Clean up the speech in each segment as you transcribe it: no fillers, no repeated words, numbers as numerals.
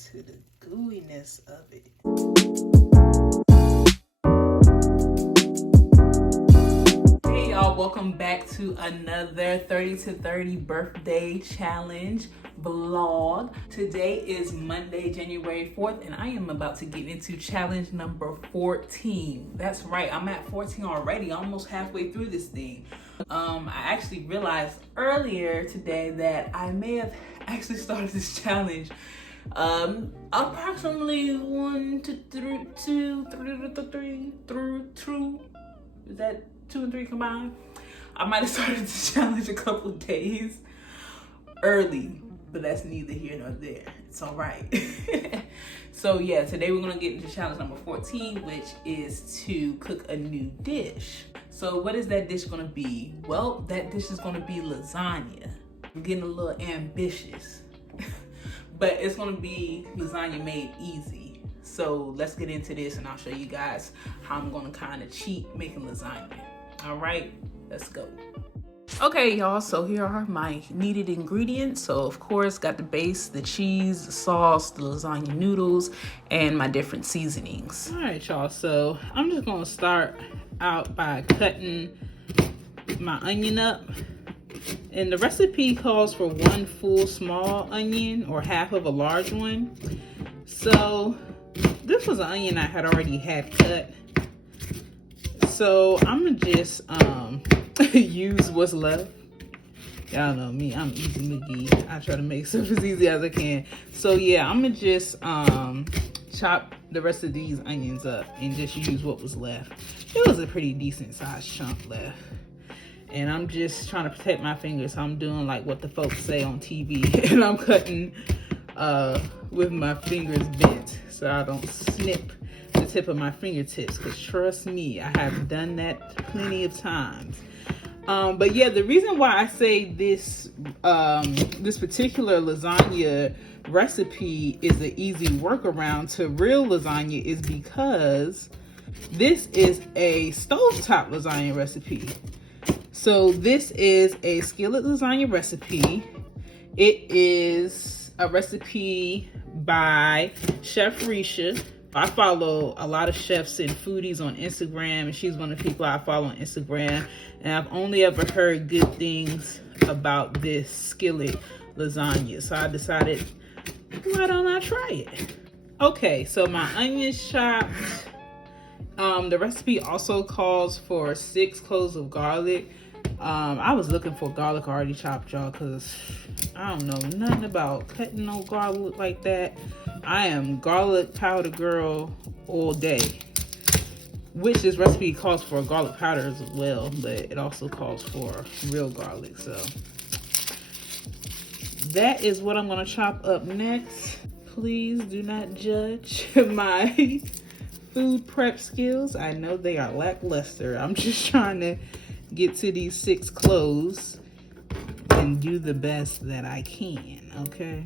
into the gooiness of it. Hey y'all, welcome back to another 30 to 30 birthday challenge vlog. Today is Monday, January 4th, and I am about to get into challenge number 14. That's right, I'm at 14 already, almost halfway through this thing. I actually realized earlier today that I may have actually started this challenge approximately 1 to 3, 2 through 2. Is that 2 and 3 combined? I might have started this challenge a couple of days early, but that's neither here nor there. It's all right. So yeah, today we're gonna get into challenge number 14, which is to cook a new dish. So what is that dish gonna be? Well, that dish is gonna be lasagna. I'm getting a little ambitious, but it's gonna be lasagna made easy. So let's get into this and I'll show you guys how I'm gonna kind of cheat making lasagna. All right, let's go. Okay, y'all, so here are my needed ingredients. So of course, got the base, the cheese, the sauce, the lasagna noodles, and my different seasonings. All right, y'all, so I'm just gonna start out by cutting my onion up. And the recipe calls for 1 full small onion or half of a large one. So this was an onion I had already had cut. So I'm gonna just use what's left. Y'all know me, I'm easy McGee. I try to make stuff as easy as I can. So yeah, I'm gonna just chop the rest of these onions up and just use what was left. It was a pretty decent sized chunk left. And I'm just trying to protect my fingers. So I'm doing like what the folks say on TV. And I'm cutting with my fingers bent so I don't snip the tip of my fingertips. Because trust me, I have done that plenty of times. But yeah, the reason why I say this this particular lasagna recipe is an easy workaround to real lasagna is because this is a stovetop lasagna recipe. So this is a skillet lasagna recipe. It is a recipe by Chef Resha. I follow a lot of chefs and foodies on Instagram, and she's one of the people I follow on Instagram. And I've only ever heard good things about this skillet lasagna. So I decided, why don't I try it? Okay, so my onions chopped. The recipe also calls for 6 cloves of garlic. I was looking for garlic already chopped, y'all, because I don't know nothing about cutting no garlic like that. I am garlic powder girl all day, which this recipe calls for garlic powder as well, but it also calls for real garlic. So that is what I'm going to chop up next. Please do not judge my food prep skills. I know they are lackluster. I'm just trying to get to these 6 cloves and do the best that I can, okay?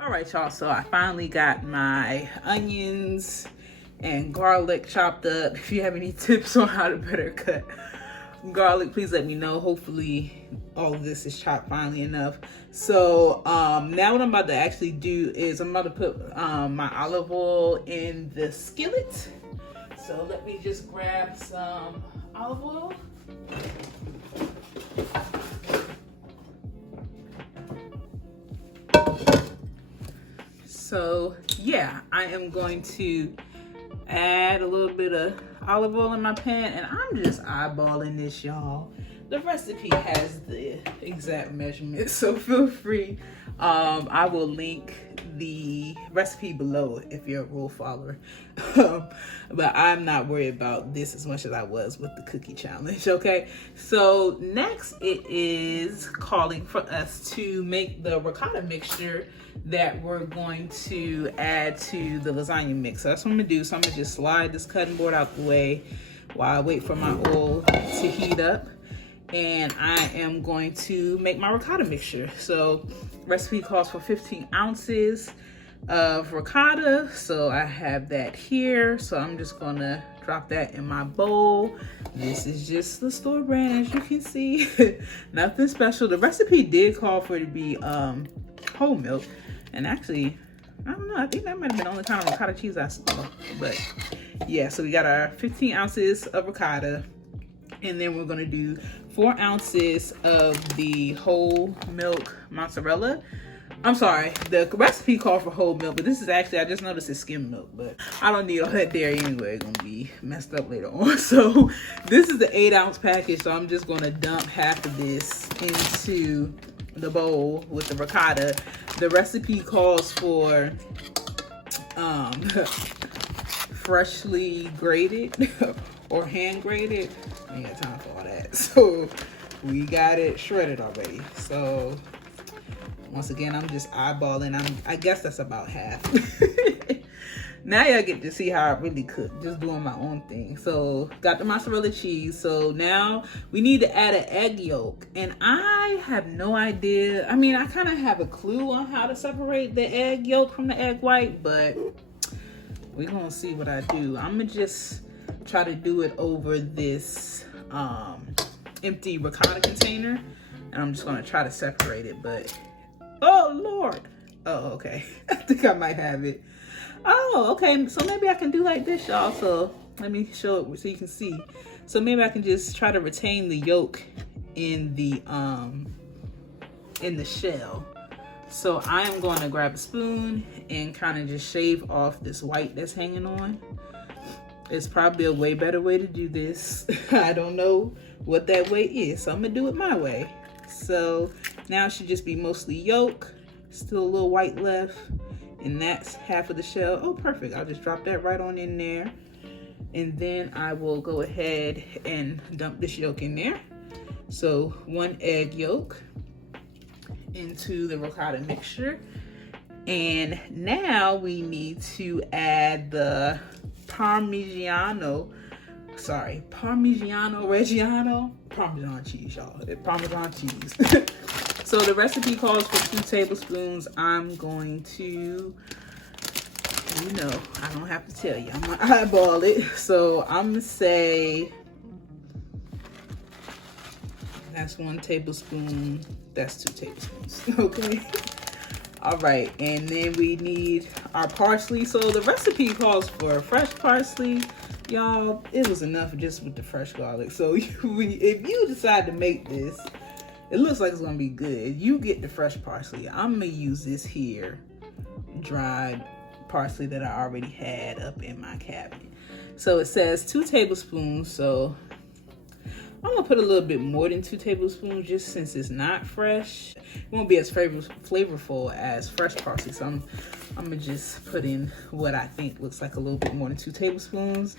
All right, y'all, so I finally got my onions and garlic chopped up. If you have any tips on how to better cut garlic, please let me know. Hopefully all of this is chopped finely enough. So now what I'm about to actually do is I'm about to put my olive oil in the skillet. So let me just grab some olive oil. So yeah, I am going to add a little bit of olive oil in my pan, and I'm just eyeballing this, y'all. The recipe has the exact measurements, so feel free. I will link the recipe below if you're a rule follower. But I'm not worried about this as much as I was with the cookie challenge, okay? So next it is calling for us to make the ricotta mixture that we're going to add to the lasagna mix. So that's what I'm gonna do. So I'm gonna just slide this cutting board out the way while I wait for my oil to heat up. and I am going to make my ricotta mixture. So recipe calls for 15 ounces of ricotta, so I have that here. So I'm just gonna drop that in my bowl. This is just the store brand, as you can see. Nothing special. The recipe did call for it to be whole milk, and actually I don't know, I think that might have been the only kind of ricotta cheese I saw. But yeah, so we got our 15 ounces of ricotta, and then we're gonna do 4 ounces of the whole milk mozzarella. I'm sorry, the recipe called for whole milk, but this is actually, I just noticed it's skim milk, but I don't need all that dairy anyway. It's gonna be messed up later on. So this is the 8-ounce package, so I'm just gonna dump half of this into the bowl with the ricotta. The recipe calls for freshly grated or hand grated. I ain't got time for all that. So we got it shredded already. So once again, I'm just eyeballing. I guess that's about half. Now y'all get to see how I really cook, just doing my own thing. So got the mozzarella cheese. So now we need to add an egg yolk. And I have no idea. I mean, I kind of have a clue on how to separate the egg yolk from the egg white, but we're gonna see what I do. I'm gonna just try to do it over this empty ricotta container. And I'm just gonna try to separate it, but oh Lord. Oh, okay. I think I might have it. Oh, okay. So maybe I can do like this, y'all. So let me show it so you can see. So maybe I can just try to retain the yolk in the shell. So I am going to grab a spoon and kind of just shave off this white that's hanging on. It's probably a way better way to do this. I don't know what that way is, so I'm gonna do it my way. So now it should just be mostly yolk, still a little white left, and that's half of the shell. Oh, perfect. I'll just drop that right on in there. And then I will go ahead and dump this yolk in there. So 1 egg yolk into the ricotta mixture. And now we need to add the Parmesan cheese, y'all. Parmesan cheese. So the recipe calls for 2 tablespoons. I'm going to, you know, I don't have to tell you. I'm gonna eyeball it. So I'm gonna say that's 1 tablespoon. That's 2 tablespoons. Okay. All right, and then we need our parsley. So the recipe calls for fresh parsley. Y'all, it was enough just with the fresh garlic. So if you decide to make this, it looks like it's gonna be good. You get the fresh parsley. I'm gonna use this here, dried parsley that I already had up in my cabinet. So it says 2 tablespoons. So I'm gonna put a little bit more than 2 tablespoons just since it's not fresh. It won't be as flavorful as fresh parsley. So I'm gonna just put in what I think looks like a little bit more than 2 tablespoons.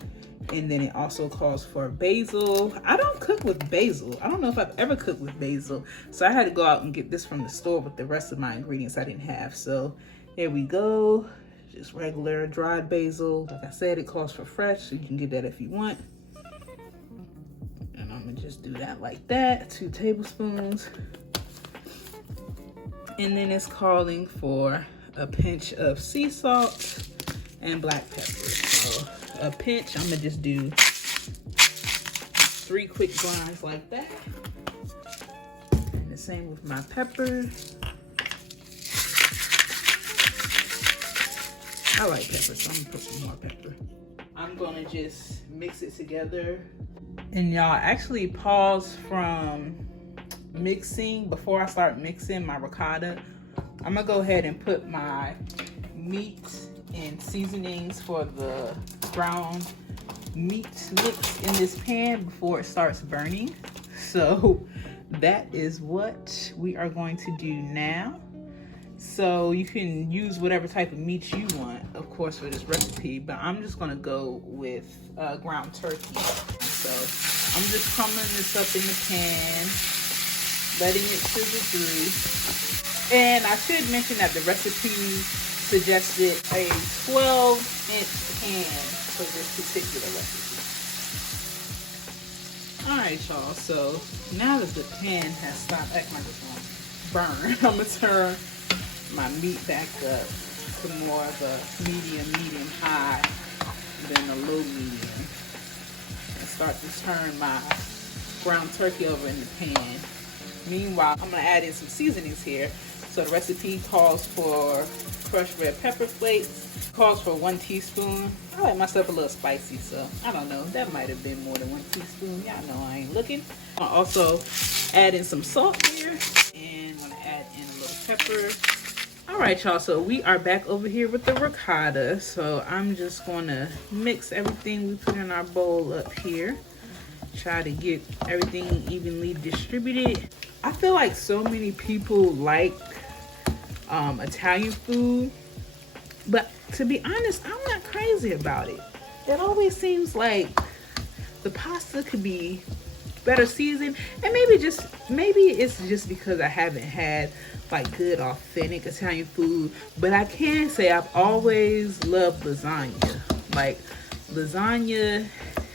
And then it also calls for basil. I don't cook with basil. I don't know if I've ever cooked with basil. So I had to go out and get this from the store with the rest of my ingredients I didn't have. So there we go. Just regular dried basil. Like I said, it calls for fresh, so you can get that if you want. And I'm gonna just do that like that, 2 tablespoons. And then it's calling for a pinch of sea salt and black pepper. So a pinch, I'm gonna just do 3 quick grinds like that. And the same with my pepper. I like pepper, so I'm gonna put some more pepper. I'm gonna just mix it together. And y'all, actually pause from mixing before I start mixing my ricotta. I'm gonna go ahead and put my meat and seasonings for the ground meat mix in this pan before it starts burning. So that is what we are going to do now. So you can use whatever type of meat you want, of course, for this recipe, but I'm just gonna go with ground turkey. So I'm just crumbling this up in the pan, letting it sizzle through. And I should mention that the recipe suggested a 12-inch pan for this particular recipe. Alright, y'all, so now that the pan has stopped acting like it's gonna burn, I'm gonna turn my meat back up to more of a medium high than a low medium. And start to turn my ground turkey over in the pan. Meanwhile, I'm gonna add in some seasonings here. So the recipe calls for crushed red pepper flakes, calls for 1 teaspoon. I like myself a little spicy, so I don't know. That might have been more than 1 teaspoon. Y'all know I ain't looking. I'll also add in some salt here, and I'm gonna add in a little pepper. All right, y'all, so we are back over here with the ricotta. So I'm just gonna mix everything we put in our bowl up here. Try to get everything evenly distributed. I feel like so many people like Italian food, but to be honest, I'm not crazy about it. It always seems like the pasta could be better seasoned, and maybe it's just because I haven't had like good authentic Italian food, but I can say I've always loved lasagna. Like, lasagna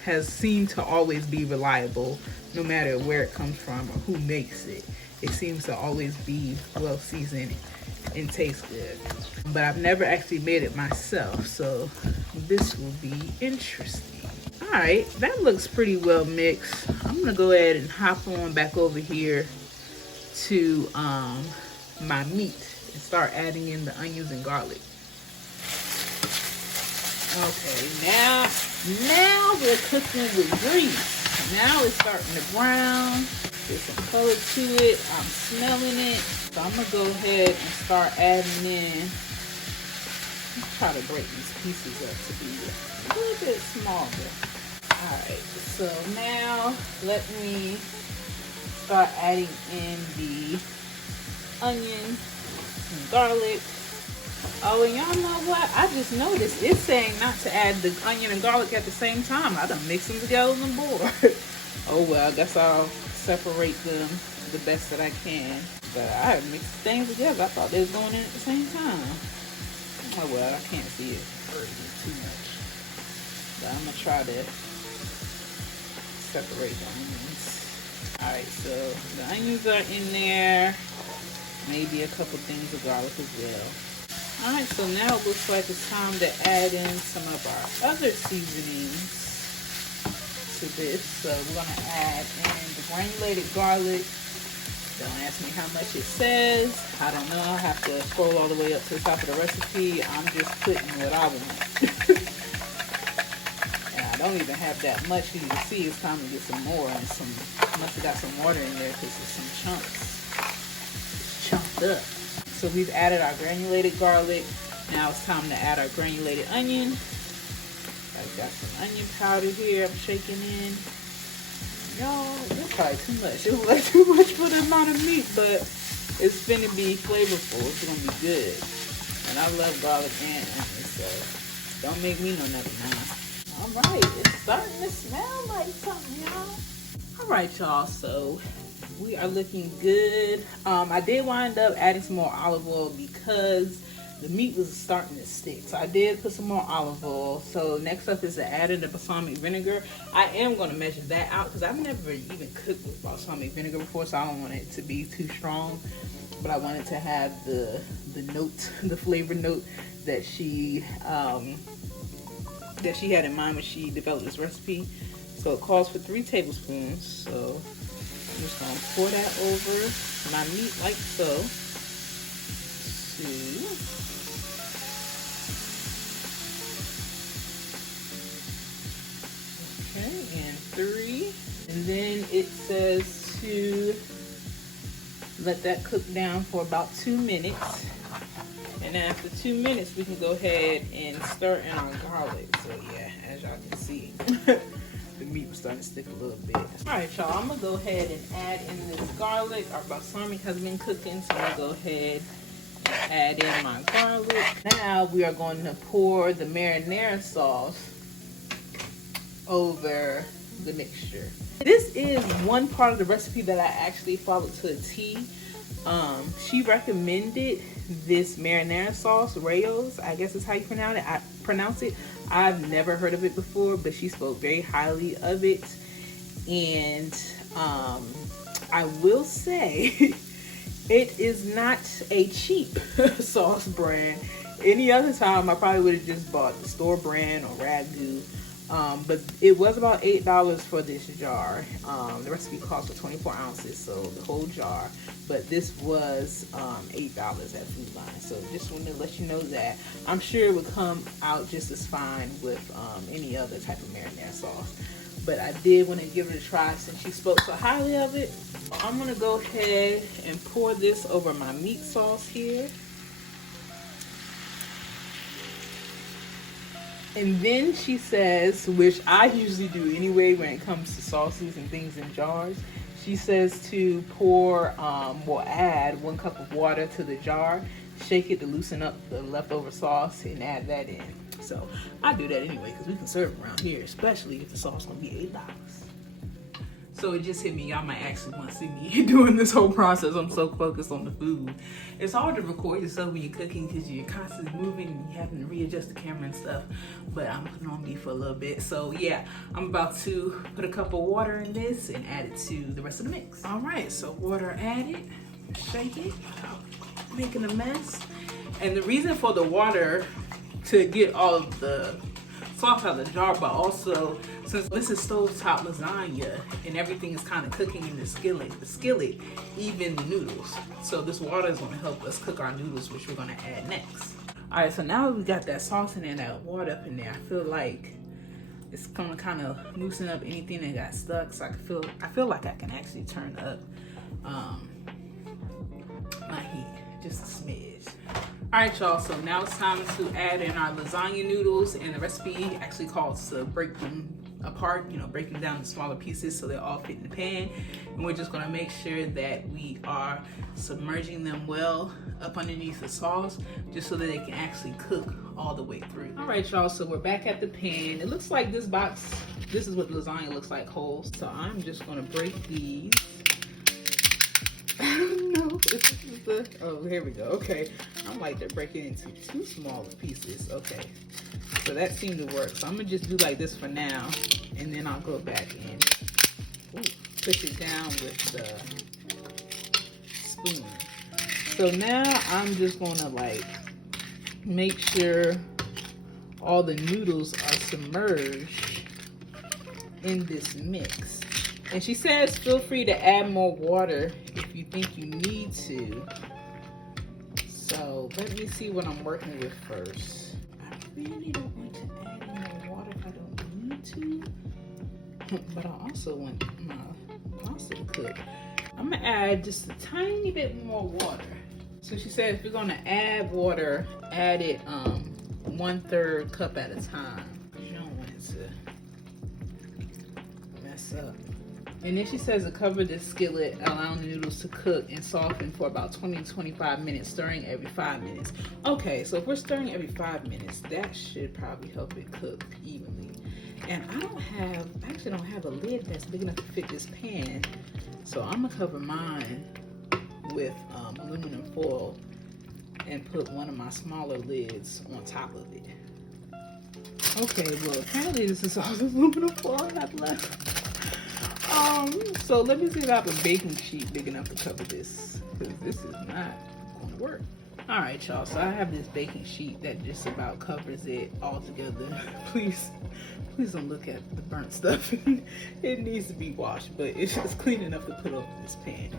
has seemed to always be reliable no matter where it comes from or who makes it. It seems to always be well seasoned and taste good. But I've never actually made it myself, so this will be interesting. All right, that looks pretty well mixed. I'm gonna go ahead and hop on back over here to my meat and start adding in the onions and garlic. Okay, now we're cooking with grease. Now it's starting to brown. There's some color to it. I'm smelling it. So I'm gonna go ahead and start adding in. Let's try to break these pieces up to be a little bit smaller. Alright, so now let me start adding in the onion and garlic. Oh, and y'all know what? I just noticed it's saying not to add the onion and garlic at the same time. I done mixed them together on the board. Oh well, I guess I'll separate them the best that I can. But I mixed things together. I thought they was going in at the same time. Oh well, I can't see it too much. But I'm gonna try to separate the onions. Alright, so the onions are in there. Maybe a couple things of garlic as well. Alright, so now it looks like it's time to add in some of our other seasonings to this. So we're going to add in the granulated garlic. Don't ask me how much it says. I don't know. I'll have to scroll all the way up to the top of the recipe. I'm just putting what I want. And I don't even have that much. You can see it's time to get some more. And must have got some water in there because there's some chunks. It's chunked up. So we've added our granulated garlic. Now it's time to add our granulated onion. I've got some onion powder here I'm shaking in. Y'all, that's probably too much. It was like too much for the amount of meat, but it's finna be flavorful. It's gonna be good. And I love garlic and onion, so don't make me no nothing now. Alright, it's starting to smell like something, y'all. Alright, y'all, so we are looking good. I did wind up adding some more olive oil because the meat was starting to stick. So I did put some more olive oil. So next up is to add in the balsamic vinegar. I am going to measure that out because I've never even cooked with balsamic vinegar before, so I don't want it to be too strong. But I wanted to have the note, the flavor note that she had in mind when she developed this recipe. So it calls for 3 tablespoons. So I'm just going to pour that over my meat like so. 2. Okay, and 3. And then it says to let that cook down for about 2 minutes. And then after 2 minutes, we can go ahead and stir in our garlic. So yeah, as y'all can see, the meat was starting to stick a little bit. All right, y'all, I'm gonna go ahead and add in this garlic. Our balsamic has been cooking, so I'm gonna go ahead and add in my garlic. Now we are going to pour the marinara sauce over the mixture. This is one part of the recipe that I actually followed to a T. She recommended this marinara sauce, Rayo's, I guess is how you pronounce it. I've never heard of it before, but she spoke very highly of it. And I will say it is not a cheap sauce brand. Any other time I probably would have just bought the store brand or ragu. But it was about $8 for this jar. The recipe calls for 24 ounces, so the whole jar. But this was $8 at Food Line. So just wanted to let you know that. I'm sure it would come out just as fine with any other type of marinara sauce. But I did want to give it a try since she spoke so highly of it. I'm going to go ahead and pour this over my meat sauce here. And then she says, which I usually do anyway when it comes to sauces and things in jars, she says to add 1 cup of water to the jar, shake it to loosen up the leftover sauce, and add that in. So I do that anyway because we can serve around here, especially if the sauce gonna be $8. So it just hit me, y'all might actually want to see me doing this whole process. I'm so focused on the food. It's hard to record yourself when you're cooking because you're constantly moving and you're having to readjust the camera and stuff. But I'm putting on me for a little bit. So yeah, I'm about to put a cup of water in this and add it to the rest of the mix. All right, so water added, shake it, making a mess. And the reason for the water to get all of the sauce out of the jar, but also since this is stovetop lasagna and everything is kind of cooking in the skillet even the noodles. So this water is going to help us cook our noodles, which we're going to add next. All right, so now we got that sauce in there, that water up in there. I feel like it's going to kind of loosen up anything that got stuck. So I feel like I can actually turn up my heat just a smidge. All right, y'all, so now it's time to add in our lasagna noodles, and the recipe actually calls to break them apart, break them down in smaller pieces so they all fit in the pan. And we're just gonna make sure that we are submerging them well up underneath the sauce just so that they can actually cook all the way through. All right, y'all, so we're back at the pan. It looks like this box, this is what lasagna looks like whole. So I'm just gonna break these. I don't know if this is the, oh, here we go. Okay, I'm like they're breaking into 2 smaller pieces. Okay, so that seemed to work. So I'm gonna just do like this for now, and then I'll go back and push it down with the spoon. So now I'm just gonna like make sure all the noodles are submerged in this mix. And she says feel free to add more water if you think you need to. So let me see what I'm working with first. I really don't want to add any more water if I don't need to. But I also want my pasta to cook. I'm gonna add just a tiny bit more water. So she said if you're gonna add water, add it 1/3 cup at a time. You don't want it to mess up. And then she says to cover this skillet, allowing the noodles to cook and soften for about 20 to 25 minutes, stirring every 5 minutes. Okay, so if we're stirring every 5 minutes, that should probably help it cook evenly. And I actually don't have a lid that's big enough to fit this pan. So I'm gonna cover mine with aluminum foil and put one of my smaller lids on top of it. Okay, well apparently this is all the aluminum foil I have left. So let me see if I have a baking sheet big enough to cover this, because this is not going to work. All right, y'all, so I have this baking sheet that just about covers it all together. Please don't look at the burnt stuff. It needs to be washed, but it's just clean enough to put over this pan.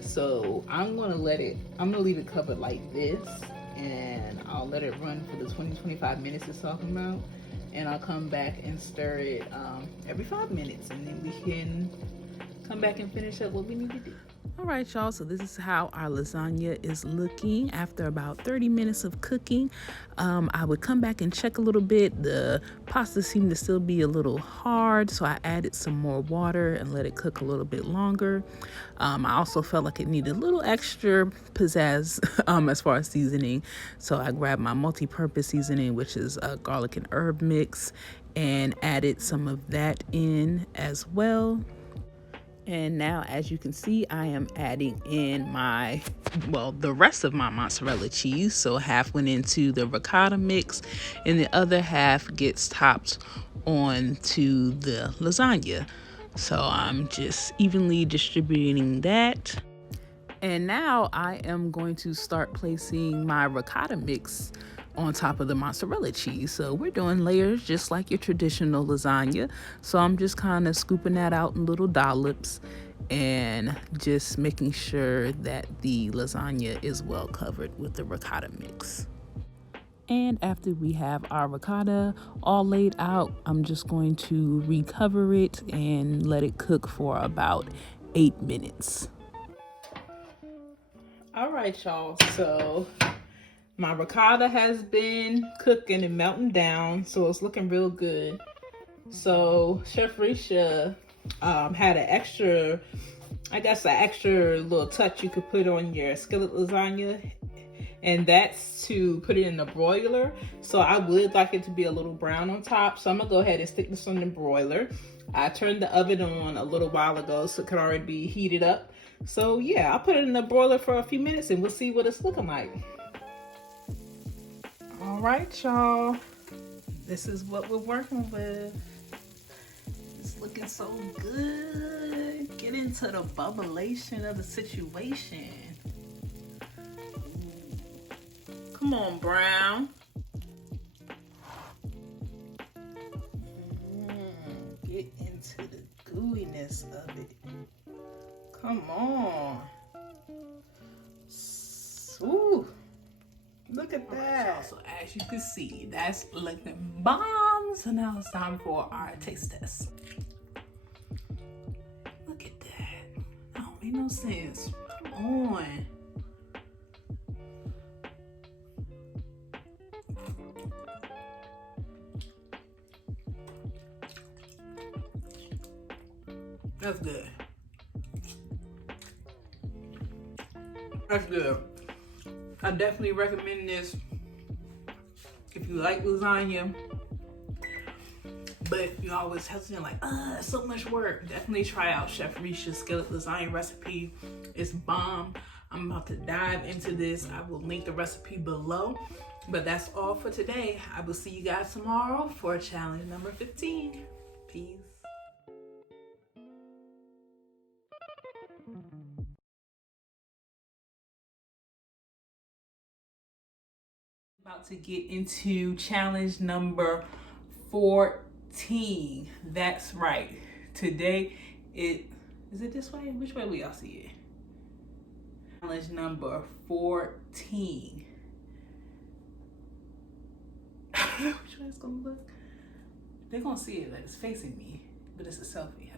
So I'm gonna leave it covered like this, and I'll let it run for the 20-25 minutes it's talking about. And I'll come back and stir it every 5 minutes, and then we can come back and finish up what we need to do. All right, y'all, so this is how our lasagna is looking after about 30 minutes of cooking. I would come back and check a little bit. The pasta seemed to still be a little hard, so I added some more water and let it cook a little bit longer. I also felt like it needed a little extra pizzazz as far as seasoning, so I grabbed my multi-purpose seasoning, which is a garlic and herb mix, and added some of that in as well. And now, as you can see, I am adding in the rest of my mozzarella cheese. So half went into the ricotta mix and the other half gets topped onto the lasagna. So I'm just evenly distributing that. And now I am going to start placing my ricotta mix on top of the mozzarella cheese. So we're doing layers just like your traditional lasagna. So I'm just kind of scooping that out in little dollops and just making sure that the lasagna is well covered with the ricotta mix. And after we have our ricotta all laid out, I'm just going to recover it and let it cook for about 8 minutes. All right, y'all. So my ricotta has been cooking and melting down, so it's looking real good. So Chef Resha had an extra little touch you could put on your skillet lasagna, and that's to put it in the broiler. So I would like it to be a little brown on top, so I'm gonna go ahead and stick this on the broiler. I turned the oven on a little while ago, so it could already be heated up. So yeah, I'll put it in the broiler for a few minutes and we'll see what it's looking like. All right, y'all, this is what we're working with. It's looking so good. Get into the bubblation of the situation. Come on, Brown. Get into the gooiness of it. Come on. Ooh. Look at that. Right, so as you can see, that's looking bomb. So now it's time for our taste test. Look at that. That don't make no sense. Come on. That's good. That's good. I definitely recommend this if you like lasagna, but if you always hesitant like, it's so much work, definitely try out Chef Resha's skillet lasagna recipe. It's bomb. I'm about to dive into this. I will link the recipe below. But that's all for today. I will see you guys tomorrow for challenge number 15. Peace. About to get into challenge number 14. That's right. Today is it this way? Which way we all see it? Challenge number 14. I don't know which way it's gonna look. They're gonna see it that it's facing me, but it's a selfie.